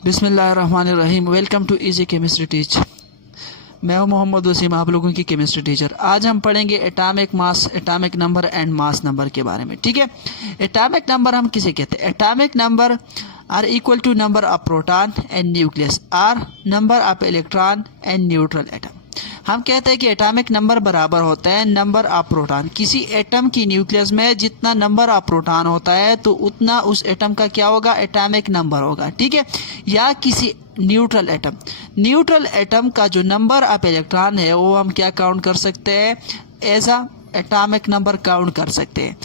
बिस्मिल्लाहिर्रहमानिर्रहीम। Welcome to easy chemistry teach. मैं हूं मोहम्मद वसीम, आप लोगों की केमिस्ट्री टीचर। आज हम पढ़ेंगे atomic mass, atomic number and mass number के बारे में। ठीक है, एटॉमिक नंबर हम किसे कहते हैं? Atomic number are equal to number of proton and nucleus are number of electron and neutral atom. हम कहते हैं कि एटॉमिक नंबर बराबर होता है नंबर ऑफ प्रोटॉन। किसी एटम की न्यूक्लियस में जितना नंबर ऑफ प्रोटॉन होता है तो उतना उस एटम का क्या होगा? एटॉमिक नंबर होगा। ठीक है, या किसी न्यूट्रल एटम का जो नंबर ऑफ इलेक्ट्रॉन है वो हम क्या काउंट कर सकते हैं? As a atomic number count कर सकते हैं।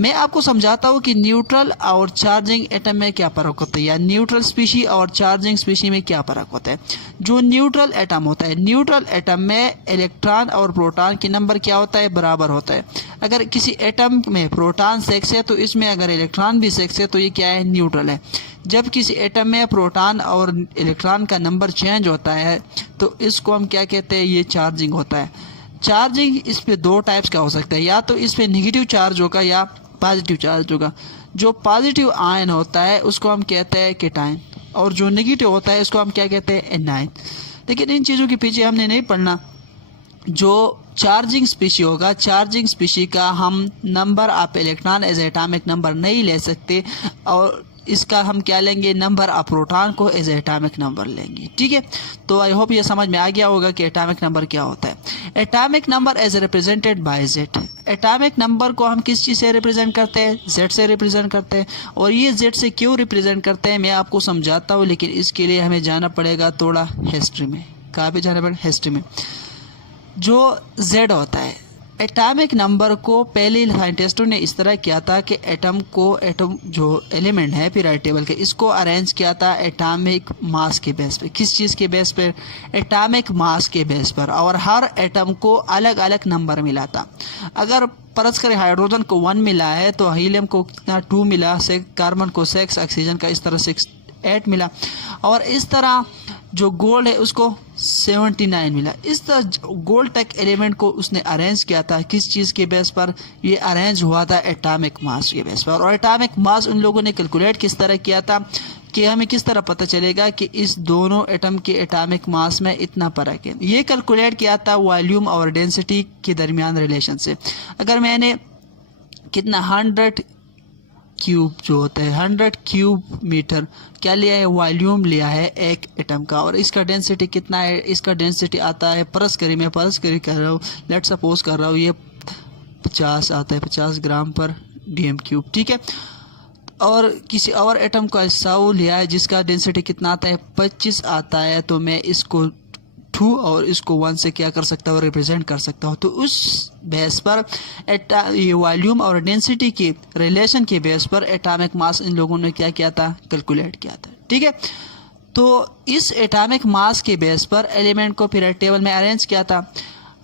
मैं आपको समझाता हूँ कि न्यूट्रल और चार्जिंग एटम में क्या फ़र्क होता है, या न्यूट्रल स्पीशी और चार्जिंग स्पीशी में क्या फ़र्क होता है। जो न्यूट्रल एटम होता है, न्यूट्रल एटम में इलेक्ट्रॉन और प्रोटॉन की नंबर क्या होता है? बराबर होता है। अगर किसी एटम में प्रोटॉन 6 है तो इसमें अगर इलेक्ट्रॉन भी 6 है तो ये क्या है? न्यूट्रल है। जब किसी एटम में प्रोटॉन और इलेक्ट्रॉन का नंबर चेंज होता है तो इसको हम क्या कहते हैं? ये चार्जिंग होता है। चार्जिंग इस पे दो टाइप्स का हो सकता है, या तो इस पे नेगेटिव चार्ज होगा या पॉजिटिव चार्ज होगा। जो पॉजिटिव आयन होता है उसको हम कहते हैं केटायन, और जो नेगेटिव होता है उसको हम क्या कहते हैं? एनायन। लेकिन इन चीज़ों के पीछे हमने नहीं पढ़ना। जो चार्जिंग स्पीशी होगा, चार्जिंग स्पीशी का हम number of electron as atomic number नहीं ले सकते, और इसका हम क्या लेंगे? नंबर ऑफ प्रोटॉन को एज एटॉमिक नंबर लेंगे। ठीक है, तो आई होप ये समझ में आ गया होगा कि एटॉमिक नंबर क्या होता है। Atomic number as represented by Z. Atomic number को हम किस चीज़ से रिप्रेजेंट करते हैं? जेड से रिप्रेजेंट करते हैं। और ये जेड से क्यों रिप्रेजेंट करते हैं मैं आपको समझाता हूँ, लेकिन इसके लिए हमें जाना पड़ेगा थोड़ा हिस्ट्री में। कहाँ पे जाना पड़ेगा? हिस्ट्री में। जो जेड होता है, एटॉमिक नंबर को पहले साइंटिस्टों ने इस तरह किया था कि एटम जो एलिमेंट है पीरियोडिक टेबल के, इसको अरेंज किया था एटॉमिक मास के बेस पे। किस चीज़ के बेस पे? एटॉमिक मास के बेस पर। और हर एटम को अलग अलग नंबर मिला था। अगर फर्ज करें हाइड्रोजन को 1 मिला है तो हीलियम को कितना? 2 मिला, कार्बन को 6, ऑक्सीजन का इस तरह 6, 8 मिला, और इस तरह जो गोल्ड है उसको 79 मिला। इस तरह गोल्ड तक एलिमेंट को उसने अरेंज किया था। किस चीज़ के बेस पर? ये अरेंज हुआ था एटॉमिक मास के बेस पर। और एटॉमिक मास उन लोगों ने कैलकुलेट किस तरह किया था कि हमें किस तरह पता चलेगा कि इस दोनों एटम के एटॉमिक मास में इतना फर्क है। ये कैलकुलेट किया था वॉल्यूम और डेंसिटी के दरमियान रिलेशन से। अगर मैंने कितना 100 क्यूब जो होता है 100 क्यूब मीटर क्या लिया है? वॉल्यूम लिया है एक एटम का, और इसका डेंसिटी कितना है? इसका डेंसिटी आता है, मैं परस करी कर रहा हूँ, लेट सपोज कर रहा हूँ, ये 50 आता है, 50 ग्राम पर डीएम क्यूब। ठीक है, और किसी और एटम का 100 लिया है जिसका डेंसिटी कितना आता है? 25 आता है। तो मैं इसको 2 और इसको 1 से क्या कर सकता हूँ? रिप्रेजेंट कर सकता हूँ। तो उस बेस पर ये वॉल्यूम और डेंसिटी के रिलेशन के बेस पर एटॉमिक मास इन लोगों ने क्या किया था? कैलकुलेट किया था। ठीक है, तो इस एटॉमिक मास के बेस पर एलिमेंट को पीरियोडिक टेबल में अरेंज किया था,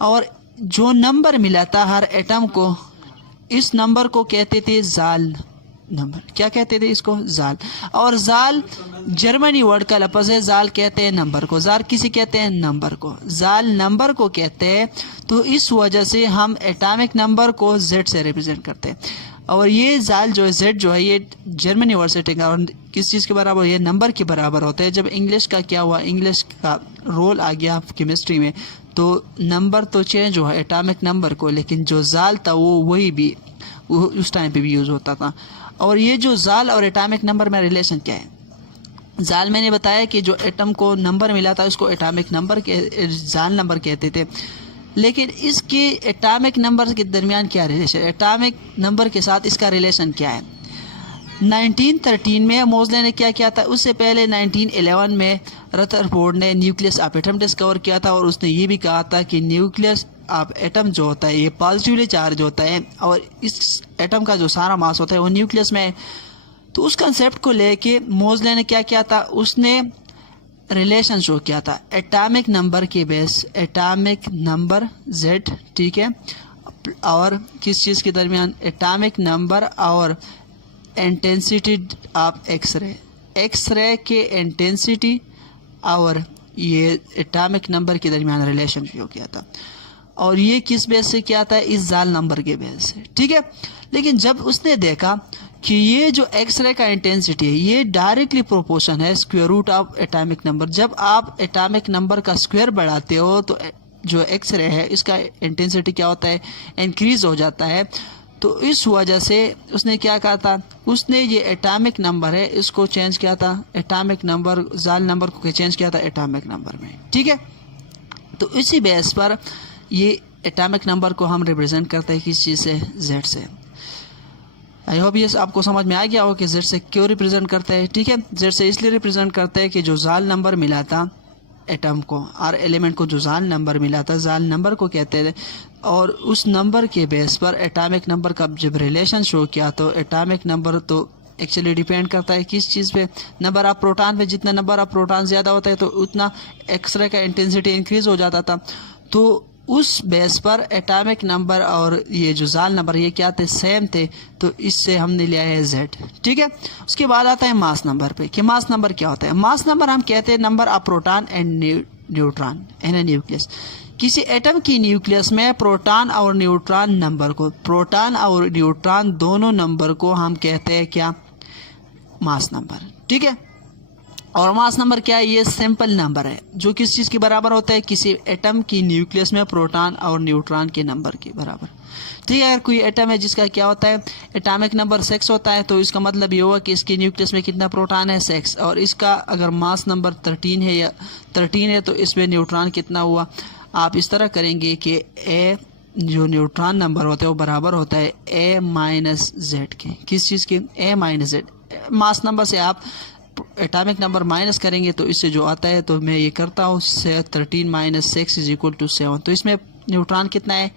और जो नंबर मिला था हर एटम को, इस नंबर को कहते थे जाल नंबर। क्या कहते थे इसको? जाल। और जाल जर्मनी वर्ड का लफ्ज़ है। जाल कहते हैं नंबर को। जाल किसे कहते हैं? नंबर को। जाल नंबर को कहते हैं। तो इस वजह से हम एटॉमिक नंबर को जेड से रिप्रेजेंट करते हैं। और ये जाल जो है, जेड जो है, ये जर्मनी वर्ड से टेका, और किस चीज़ के बराबर? ये नंबर के बराबर होते हैं। जब इंग्लिश का क्या हुआ? इंग्लिश का रोल आ गया केमिस्ट्री में, तो नंबर तो चेंज हुआ एटॉमिक नंबर को, लेकिन जो जाल था वो वही भी उस टाइम पे भी यूज़ होता था। और ये जो जाल और एटॉमिक नंबर में रिलेशन क्या है? जाल मैंने बताया कि जो एटम को नंबर मिला था उसको एटॉमिक नंबर के जाल नंबर कहते थे। लेकिन इसके एटॉमिक नंबर के दरमियान क्या रिलेशन? एटॉमिक नंबर के साथ इसका रिलेशन क्या है? 1913 में मोज़ले ने क्या किया था? उससे पहले 1911 में रदरफोर्ड ने न्यूक्लियस ऑफ एटम डिस्कवर किया था, और उसने ये भी कहा था कि न्यूक्लियस ऑफ एटम जो होता है ये पॉजिटिवली चार्ज होता है, और इस एटम का जो सारा मास होता है वो न्यूक्लियस में है। तो उस कंसेप्ट को लेके मोज़ले ने क्या किया था? उसने रिलेशन शो किया था एटॉमिक नंबर के बेस, एटॉमिक नंबर जेड, ठीक है, और किस चीज़ के दरमियान? एटॉमिक नंबर और इंटेंसिटी ऑफ एक्सरे। एक्सरे के इंटेंसिटी और ये एटॉमिक नंबर के दरमियान रिलेशन शो किया था, और ये किस बेस से किया था? इस जाल नंबर के बेस से। ठीक है, लेकिन जब उसने देखा कि ये जो एक्सरे का इंटेंसिटी है ये डायरेक्टली प्रोपोर्शन है square root of atomic number. जब आप एटॉमिक नंबर का स्क्वायर बढ़ाते हो तो जो एक्सरे है इसका इंटेंसिटी क्या होता है, इंक्रीज हो जाता है। तो इस वजह से उसने क्या कहा था, उसने ये एटॉमिक नंबर है इसको चेंज किया था, एटॉमिक नंबर जाल नंबर को चेंज किया था एटॉमिक नंबर में, ठीक है। तो इसी बेस पर ये एटॉमिक नंबर को हम रिप्रेजेंट करते हैं किस चीज़ से, जेड से। आई होप ये आपको समझ में आ गया हो कि जेड से क्यों रिप्रेजेंट करते हैं, ठीक है। जेड से इसलिए रिप्रेजेंट करते हैं कि जो जाल नंबर मिला था एटम को और एलिमेंट को, जो जाल नंबर मिला था जाल नंबर को कहते थे, और उस नंबर के बेस पर एटॉमिक नंबर का जब रिलेशन शो किया तो एटॉमिक नंबर तो एक्चुअली डिपेंड करता है किस चीज़ पे, नंबर ऑफ प्रोटॉन पे। जितना नंबर ऑफ प्रोटॉन ज़्यादा होता है तो उतना एक्सरे का इंटेंसिटी इंक्रीज हो जाता था। तो उस बेस पर एटॉमिक नंबर और ये जो जाल नंबर ये क्या थे, सेम थे। तो इससे हमने लिया है जेड, ठीक है। उसके बाद आता है मास नंबर पे कि मास नंबर क्या होता है। मास नंबर हम कहते हैं number of proton and neutron in A nucleus. किसी एटम की न्यूक्लियस में प्रोटॉन और न्यूट्रॉन नंबर को, प्रोटॉन और न्यूट्रॉन दोनों नंबर को हम कहते हैं क्या, मास नंबर, ठीक है। और मास नंबर क्या है, ये सिंपल नंबर है जो किस चीज़ के बराबर होता है, किसी एटम की न्यूक्लियस में प्रोटॉन और न्यूट्रॉन के नंबर के बराबर, ठीक है। अगर कोई एटम है जिसका क्या होता है, एटॉमिक नंबर 6 होता है, तो इसका मतलब ये हुआ कि इसकी न्यूक्लियस में कितना प्रोटॉन है, 6। और इसका अगर मास नंबर 13 है या 13 है तो इसमें न्यूट्रॉन कितना हुआ। आप इस तरह करेंगे कि ए जो न्यूट्रॉन नंबर होता है वो बराबर होता है ए माइनस जेड के, किस चीज़ के, ए माइनस जेड। मास नंबर से आप एटॉमिक नंबर माइनस करेंगे तो इससे जो आता है, तो मैं ये करता हूँ 13 माइनस 6 इज इक्वल टू 7। तो इसमें न्यूट्रॉन कितना है,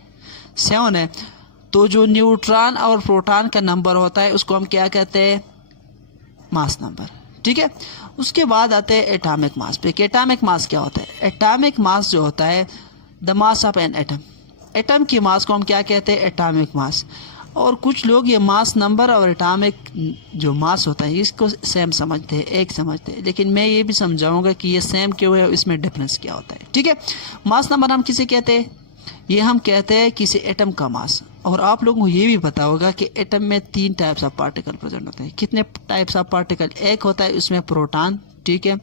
7 है। तो जो न्यूट्रॉन और प्रोटॉन का नंबर होता है उसको हम क्या कहते हैं, मास नंबर, ठीक है। उसके बाद आते हैं एटॉमिक मास पे कि एटॉमिक मास क्या होता है। एटॉमिक मास जो होता है the mass of an atom, atom की मास को हम क्या कहते हैं, एटॉमिक मास। और कुछ लोग ये मास नंबर और एटॉमिक जो मास होता है इसको सेम समझते हैं, एक समझते हैं, लेकिन मैं ये भी समझाऊंगा कि ये सेम क्यों है, इसमें डिफरेंस क्या होता है, ठीक है। मास नंबर हम किसे कहते हैं, ये हम कहते हैं किसी एटम का मास। और आप लोगों को ये भी पता होगा कि एटम में 3 टाइप्स ऑफ पार्टिकल प्रेजेंट होते हैं। कितने टाइप्स ऑफ पार्टिकल, एक होता है उसमें प्रोटॉन, ठीक है,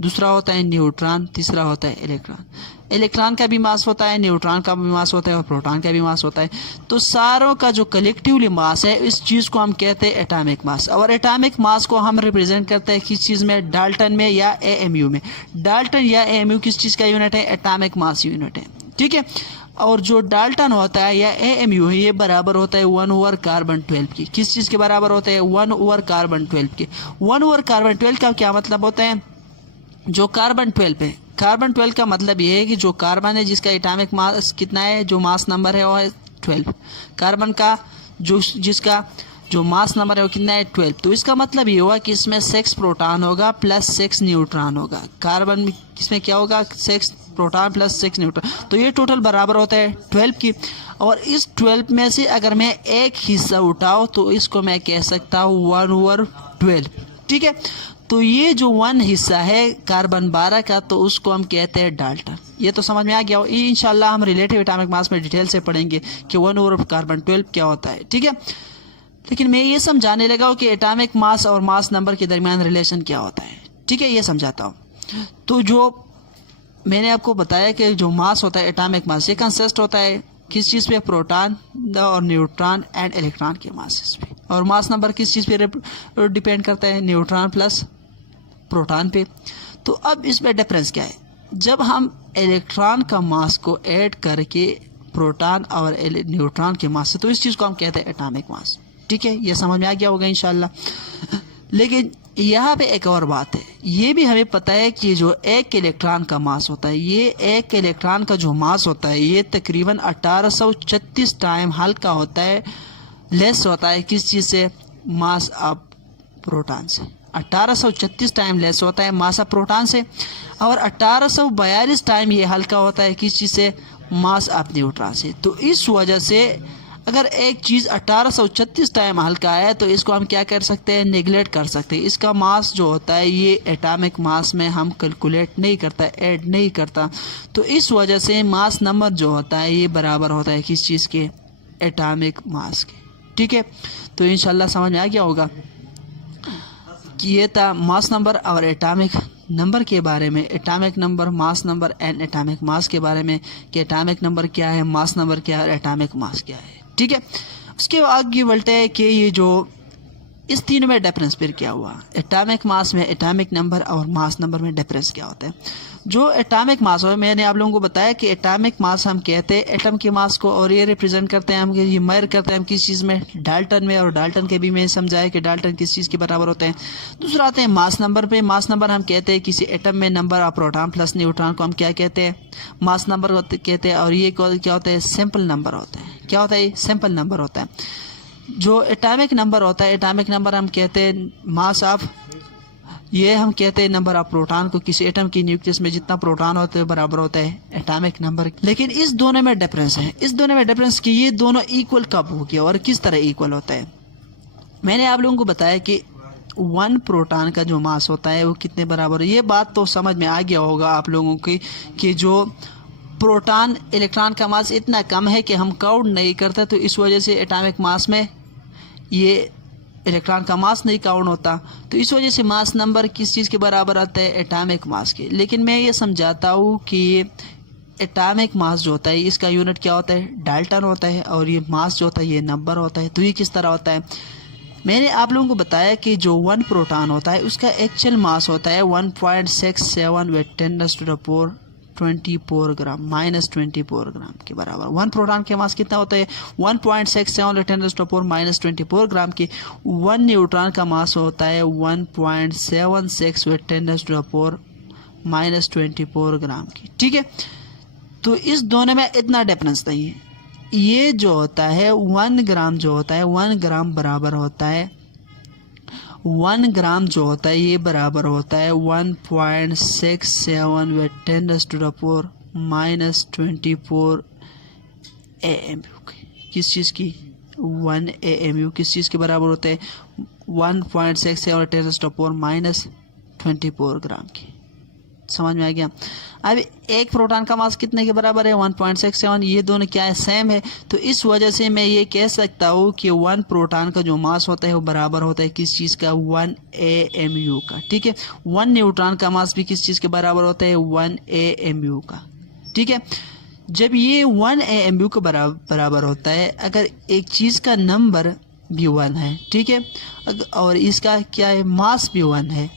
दूसरा होता है न्यूट्रॉन, तीसरा होता है इलेक्ट्रॉन। इलेक्ट्रॉन का भी मास होता है, न्यूट्रॉन का भी मास होता है और प्रोटॉन का भी मास होता है। तो सारों का जो कलेक्टिवली मास है इस चीज़ को हम कहते हैं एटॉमिक मास। और एटॉमिक मास को हम रिप्रेजेंट करते हैं किस चीज़ में, डाल्टन में या एएमयू में। डाल्टन या एएमयू किस चीज़ का यूनिट है, एटॉमिक मास यूनिट है, ठीक है। और जो डाल्टन होता है या एएमयू है ये बराबर होता है 1 कार्बन 12 की। किस चीज़ के बराबर होता है, 1 कार्बन 12 के। 1 कार्बन 12 का क्या मतलब होता है, जो कार्बन 12 है, कार्बन 12 का मतलब ये है कि जो कार्बन है जिसका एटॉमिक मास कितना है, जो मास नंबर है वो है 12। कार्बन का जो जिसका जो मास नंबर है वो कितना है, 12। तो इसका मतलब ये हुआ कि इसमें 6 प्रोटॉन होगा प्लस 6 न्यूट्रॉन होगा। कार्बन में इसमें क्या होगा, 6 प्रोटॉन प्लस 6 न्यूट्रॉन। तो ये टोटल बराबर होता है 12 की। और इस 12 में से अगर मैं एक हिस्सा उठाऊँ तो इसको मैं कह सकता हूँ 1/12, ठीक है। तो ये जो 1 हिस्सा है कार्बन 12 का, तो उसको हम कहते हैं डाल्टन। ये तो समझ में आ गया हो। इंशाल्लाह हम रिलेटिव एटॉमिक मास में डिटेल से पढ़ेंगे कि 1 कार्बन 12 क्या होता है, ठीक है। लेकिन मैं ये समझाने लगा हूँ कि एटॉमिक मास और मास नंबर के दरमियान रिलेशन क्या होता है, ठीक है, ये समझाता हूँ। तो जो मैंने आपको बताया कि जो मास होता है एटॉमिक मास, ये कंसिस्ट होता है किस चीज़ पे, प्रोटॉन और न्यूट्रॉन एंड इलेक्ट्रॉन के मासेस पे। और मास नंबर किस चीज़ पे डिपेंड करता है, न्यूट्रॉन प्लस प्रोटॉन पे। तो अब इसमें डिफरेंस क्या है, जब हम इलेक्ट्रॉन का मास को ऐड करके प्रोटॉन और न्यूट्रॉन के मास से, तो इस चीज़ को हम कहते हैं एटॉमिक मास, ठीक है। ये समझ में आ गया होगा इंशाल्लाह। लेकिन यहाँ पे एक और बात है, ये भी हमें पता है कि जो एक इलेक्ट्रॉन का मास होता है, ये एक इलेक्ट्रॉन का जो मास होता है ये तकरीबन 1836 टाइम हल्का होता है, लेस होता है किस चीज़ से, मास ऑफ प्रोटॉन से। 1836 टाइम लेस होता है मास ऑफ प्रोटॉन से। और 1842 टाइम ये हल्का होता है किस चीज़ से, मास ऑफ न्यूट्रॉन से। तो इस वजह से अगर एक चीज़ 1836 टाइम हल्का है तो इसको हम क्या कर सकते हैं, नेगलेक्ट कर सकते हैं। इसका मास जो होता है ये एटॉमिक मास में हम कैलकुलेट नहीं करता, ऐड नहीं करता। तो इस वजह से मास नंबर जो होता है ये बराबर होता है किस चीज़ के, एटॉमिक मास के, ठीक है, तो इंशाल्लाह समझ में आ गया होगा कि ये था मास नंबर और एटॉमिक नंबर के बारे में, atomic number, mass number and atomic mass के बारे में, कि एटॉमिक नंबर क्या है, मास नंबर क्या है और एटॉमिक मास क्या है। ठीक है, उसके आगे बढ़ते हैं कि ये जो इस तीनों में डिफरेंस फिर क्या हुआ, एटॉमिक मास में, एटॉमिक नंबर और मास नंबर में डिफरेंस क्या होता है। जो एटॉमिक मास हो, मैंने आप लोगों को बताया कि एटॉमिक मास हम कहते हैं एटम के मास को, और ये रिप्रेजेंट करते हैं हम, ये मेजर करते हैं हम किस चीज़ में, डाल्टन में, और डाल्टन के भी मैं समझाया कि डाल्टन किस चीज़ के बराबर होते हैं। दूसरा आते हैं मास नंबर पे। मास नंबर हम कहते हैं किसी एटम में number of proton plus neutron को हम क्या कहते हैं, मास नंबर कहते हैं। और ये क्या होता है, सिंपल नंबर होता है। क्या होता है, सिंपल नंबर होता है। जो एटॉमिक नंबर होता है, एटॉमिक नंबर हम कहते हैं मास ऑफ, ये हम कहते हैं नंबर ऑफ प्रोटॉन को, किसी एटम की न्यूक्लियस में जितना प्रोटॉन होते हैं बराबर होता है एटॉमिक नंबर। लेकिन इस दोनों में डिफरेंस है, इस दोनों में डिफरेंस कि ये दोनों इक्वल कब हो गया और किस तरह इक्वल होता है। मैंने आप लोगों को बताया कि 1 प्रोटॉन का जो मास होता है वो कितने बराबर है। ये बात तो समझ में आ गया होगा आप लोगों की कि जो प्रोटॉन इलेक्ट्रॉन का मास इतना कम है कि हम काउंट नहीं करते, तो इस वजह से एटॉमिक मास में ये इलेक्ट्रॉन का मास नहीं काउंट होता, तो इस वजह से मास नंबर किस चीज़ के बराबर आता है, एटॉमिक मास के। लेकिन मैं ये समझाता हूँ कि ये एटॉमिक मास जो होता है इसका यूनिट क्या होता है, डाल्टन होता है, और ये मास जो होता है ये नंबर होता है। तो ये किस तरह होता है, मैंने आप लोगों को बताया कि जो 1 प्रोटॉन होता है उसका एक्चुअल मास होता है 1.67 with 10⁻24 ग्राम, -24 ग्राम के बराबर। 1 प्रोटॉन के मास कितना होता है, 1.67 with 10⁻4 -24 ग्राम की। 1 न्यूट्रॉन का मास होता है 1.76 with 10⁻4 -24 ग्राम की। ठीक है, तो इस दोनों में इतना डिफरेंस नहीं है। ये जो होता है 1 ग्राम जो होता है, 1 ग्राम बराबर होता है, 1 ग्राम जो होता है ये बराबर होता है 1.67 with 10⁻4 -24 AMU की। किस चीज़ की, 1 AMU किस चीज़ के बराबर होते हैं, 1.67 with 10⁻4 -24 ग्राम की। समझ में आ गया। अब एक प्रोटॉन का मास कितने के बराबर है, 1.67। ये दोनों क्या है, सेम है। तो इस वजह से मैं ये कह सकता हूँ कि 1 प्रोटॉन का जो मास होता है वो बराबर होता है किस चीज़ का, 1 AMU का। ठीक है, 1 न्यूट्रॉन का मास भी किस चीज़ के बराबर होता है, 1 AMU का। ठीक है, जब ये 1 AMU के बराबर होता है, अगर एक चीज़ का नंबर भी 1 है, ठीक है, और इसका क्या है, मास भी 1 है,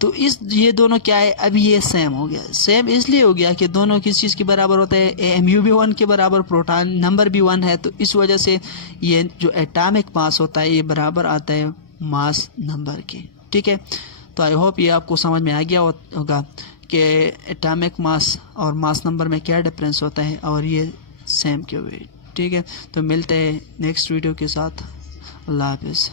तो ये दोनों क्या है, अभी ये सेम हो गया। सेम इसलिए हो गया कि दोनों किस चीज़ के बराबर होते हैं, AMU भी 1 के बराबर, प्रोटॉन नंबर भी 1 है। तो इस वजह से ये जो एटॉमिक मास होता है ये बराबर आता है मास नंबर के। ठीक है, तो आई होप ये आपको समझ में आ गया होगा कि एटॉमिक मास और मास नंबर में क्या डिफरेंस होता है और ये सेम क्यों हुए। ठीक है, तो मिलते हैं नेक्स्ट वीडियो के साथ। अल्लाह हाफिज़।